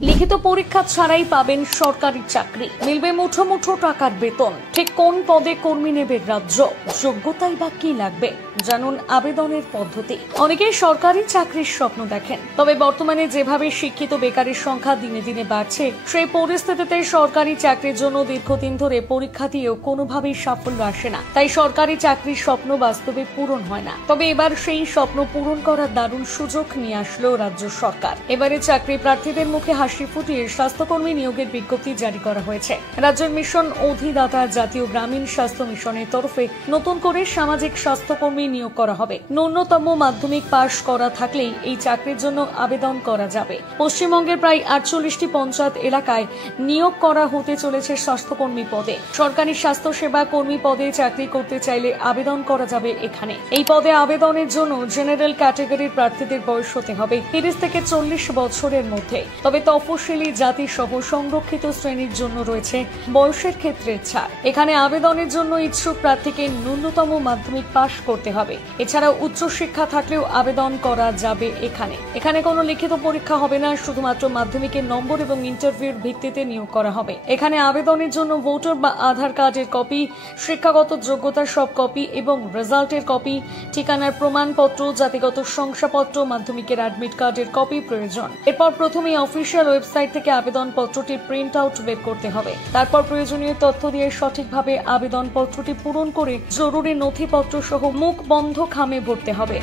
লিখিত পরীক্ষা ছাড়াই পাবেন সরকারি চাকরি, মিলবে মুঠো মুঠো টাকার বেতন। ঠিক কোন পদে কর্মী নেবে রাজ্য, যোগ্যতাই বা কি লাগবে, জানুন আবেদনের পদ্ধতি। অনেকেই সরকারি চাকরির স্বপ্ন দেখেন, তবে বর্তমানে যেভাবে শিক্ষিত বেকারের সংখ্যা দিনে দিনে বাড়ছে, সেই পরিস্থিতিতে সরকারি চাকরির জন্য দীর্ঘদিন ধরে পরীক্ষা দিয়েও কোনোভাবেই সাফল্য আসে না। তাই সরকারি চাকরির স্বপ্ন বাস্তবে পূরণ হয় না। তবে এবার সেই স্বপ্ন পূরণ করার দারুণ সুযোগ নিয়ে আসলো রাজ্য সরকার। এবারে চাকরি প্রার্থীদের মুখে হাসি ফুটিয়ে স্বাস্থ্যকর্মী নিয়োগের বিজ্ঞপ্তি জারি করা হয়েছে। রাজ্যের মিশন অধিদাতা জাতীয় গ্রামীণ স্বাস্থ্য মিশনের তরফে নতুন করে সামাজিক স্বাস্থ্যকর্মী নিয়োগ করা হবে। ন্যূনতম মাধ্যমিক পাশ করা থাকলেই এই চাকরির জন্য আবেদন করা যাবে। পশ্চিমবঙ্গের প্রায় 48টি পঞ্চায়েত এলাকায় নিয়োগ করা হতে চলেছে স্বাস্থ্যকর্মী পদে। সরকারি স্বাস্থ্য সেবা কর্মী পদে চাকরি করতে চাইলে আবেদন করা যাবে এখানে। এই পদে আবেদনের জন্য জেনারেল ক্যাটাগরির প্রার্থীদের বয়স হতে হবে 30 থেকে 40 বছরের মধ্যে। তবে তফসিলি জাতি সহ সংরক্ষিত শ্রেণীর জন্য রয়েছে বয়সের ক্ষেত্রে ছাড়। এখানে আবেদনের জন্য ইচ্ছুক প্রার্থীকে ন্যূনতম মাধ্যমিক পাশ করতে হবে। এছাড়া উচ্চশিক্ষা থাকলেও আবেদন করা যাবে এখানে কোনো লিখিত পরীক্ষা হবে না, শুধুমাত্র মাধ্যমিকের নম্বর এবং ইন্টারভিউর ভিত্তিতে নিয়োগ করা হবে। এখানে আবেদনের জন্য ভোটার বা আধার কার্ডের কপি, শিক্ষাগত যোগ্যতার সব কপি এবং রেজাল্টের কপি, ঠিকানার প্রমাণপত্র, জাতিগত শংসাপত্র, মাধ্যমিকের অ্যাডমিট কার্ডের কপি প্রয়োজন। এরপর প্রথমেই অফিসিয়াল ওয়েবসাইট থেকে আবেদনপত্রটি প্রিন্ট আউট বের করতে হবে। তারপর প্রয়োজনীয় তথ্য দিয়ে সঠিকভাবে আবেদনপত্রটি পূরণ করে জরুরি নথিপত্র সহ মুখ বন্ধ খামে ভরতে হবে।